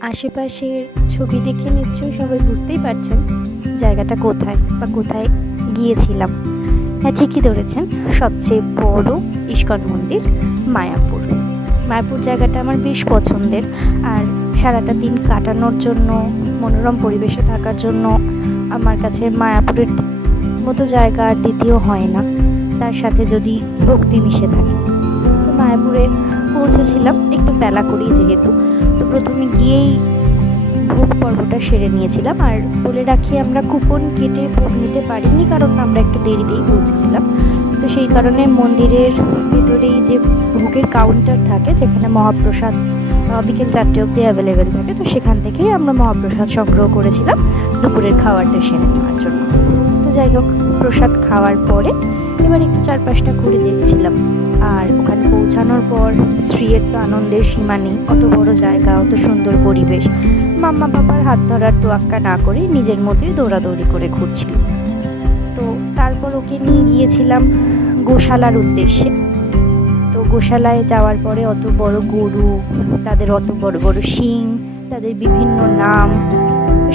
আশেপাশের ছবি দেখে নিশ্চয়ই সবাই বুঝতেই পারছেন জায়গাটা কোথায় বা কোথায় গিয়েছিলাম। হ্যাঁ ঠিকই ধরেছেন, সবচেয়ে বড় ইস্কন মন্দির মায়াপুর। মায়াপুর জায়গাটা আমার বেশ পছন্দের আর সারাটা দিন কাটানোর জন্য, মনোরম পরিবেশে থাকার জন্য আমার কাছে মায়াপুরের মতো জায়গা আর দ্বিতীয় হয় না। তার সাথে যদি ভক্তি মিশে থাকে। পৌঁছেছিলাম একটু বেলা করেই যেহেতু। তো প্রথমে গিয়েই ভোগ পর্বটা সেরে নিয়েছিলাম। আর বলে রাখি, আমরা কুপন কেটে ভোগ নিতে পারিনি কারণ আমরা একটু দেরিতেই পৌঁছেছিলাম। তো সেই কারণে মন্দিরের ভিতরেই যে ভোগের কাউন্টার থাকে, যেখানে মহাপ্রসাদ বিকেল চারটে অবধি অ্যাভেলেবেল থাকে, তো সেখান থেকেই আমরা মহাপ্রসাদ সংগ্রহ করেছিলাম। দুপুরের খাওয়ারটা সেরে নেওয়ার জন্য। তো যাই হোক, প্রসাদ খাওয়ার পরে এবার একটু চারপাশটা ঘুরে দেখছিলাম। আর ওখানে পৌঁছানোর পর স্ত্রীর তো আনন্দের সীমা নেই। অত বড় জায়গা, অত সুন্দর পরিবেশ। মাম্মা বাবার হাত ধরার তোয়াক্কা না করে নিজের মতোই দৌড়াদৌড়ি করে ঘুরছিল। তো তারপর ওকে নিয়ে গিয়েছিলাম গোশালার উদ্দেশ্যে। গোশালায় যাওয়ার পরে অত বড় গরু, তাদের অত বড় বড় শিং, তাদের বিভিন্ন নাম।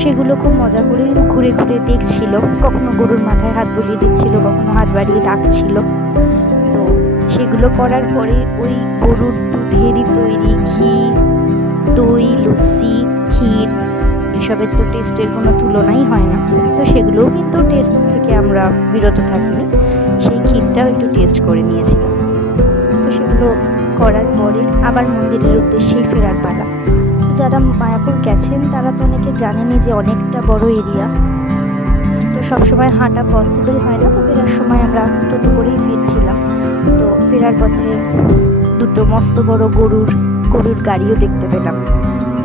সেগুলো খুব মজা করে ঘুরে ঘুরে দেখছিল। কখনো গরুর মাথায় হাত বুলিয়ে দিচ্ছিল, কখনো হাত বাড়িয়ে ডাকছিল। তো সেগুলো করার পরে ওই গরুর দুধেরই তৈরি ঘি, দই, লস্যি, ক্ষীর, এসবের তো টেস্টের কোনো তুলনাই হয় না। তো সেগুলোও কিন্তু টেস্ট থেকে আমরা বিরত থাকিনি সেই ক্ষীরটাও একটু টেস্ট করে নিয়েছিলাম। তো সেগুলো করার পরে আবার মন্দিরের উদ্দেশ্যেই ফেরার পালা। যারা মায়াপুর গেছেন, তারা তো অনেকে জানেনই যে অনেকটা বড় এরিয়া। তো সবসময় হাঁটা পসিবল হয় না, তো ফেরার সময় আমরা টোটো করেই ফিরছিলাম। তো ফেরার পথে দুটো মস্ত বড় গরুর গরুর গাড়িও দেখতে পেলাম।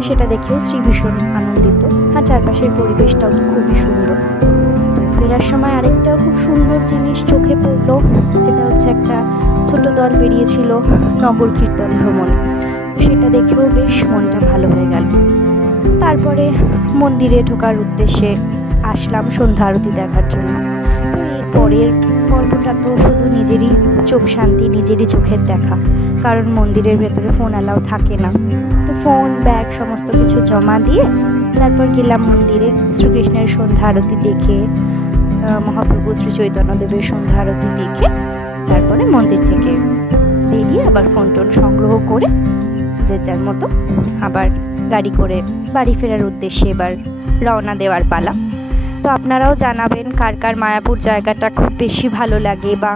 সেটা দেখেও শ্রী ভীষণ আনন্দিত। আর চারপাশের পরিবেশটাও খুবই সুন্দর। ফেরার সময় আরেকটাও খুব সুন্দর জিনিস চোখে পড়ল, যেটা হচ্ছে একটা ছোট দল বেরিয়েছিল নগর কীর্তন ভ্রমণে। সেটা দেখেও বেশ মনটা ভালো হয়ে গেল। তারপরে মন্দিরে ঢোকার উদ্দেশ্যে আসলাম সন্ধ্যা আরতি দেখার জন্য। তো এর পরের পর্বটা তো শুধু নিজেরই চোখ শান্তি, নিজেরই চোখের দেখা, কারণ মন্দিরের ভেতরে ফোন অ্যালাউ থাকে না। তো ফোন ব্যাগ সমস্ত কিছু জমা দিয়ে তারপর গেলাম মন্দিরে। শ্রীকৃষ্ণের সন্ধ্যা আরতি দেখে মহাপ্রভু শ্রী চৈতন্যদেবের সন্ধ্যা আরতি দেখে তারপরে মন্দির থেকে বেরিয়ে আবার ফোন টোন সংগ্রহ করে যে যার মতো আবার গাড়ি করে বাড়ি ফেরার উদ্দেশ্যে এবার রওনা দেওয়ার পালা। তো আপনারাও জানাবেন কার কার মায়াপুর জায়গাটা খুব বেশি ভালো লাগে বা